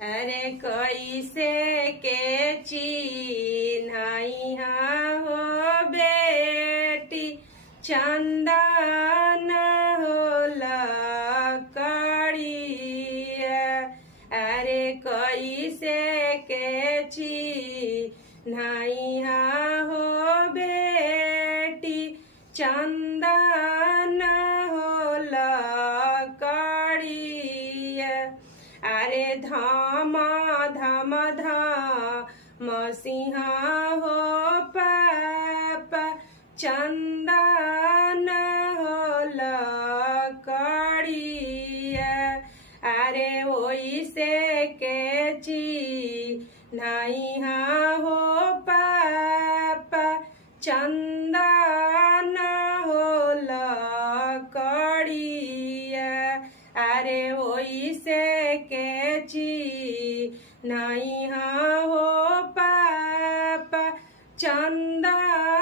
अरे कैसे के चिन्हई हो बेटी चंदन होला करिया। अरे कैसे के चिन्हई हो बेटी चंदन होला करिया। अरे धम धम धम सिंहा हो पाप चंदन होला करिया। अरे ओइसे के चिन्हई हो पाप चंदन होला करिया। अरे ओइसे के चिन्हई हो पाप चंदन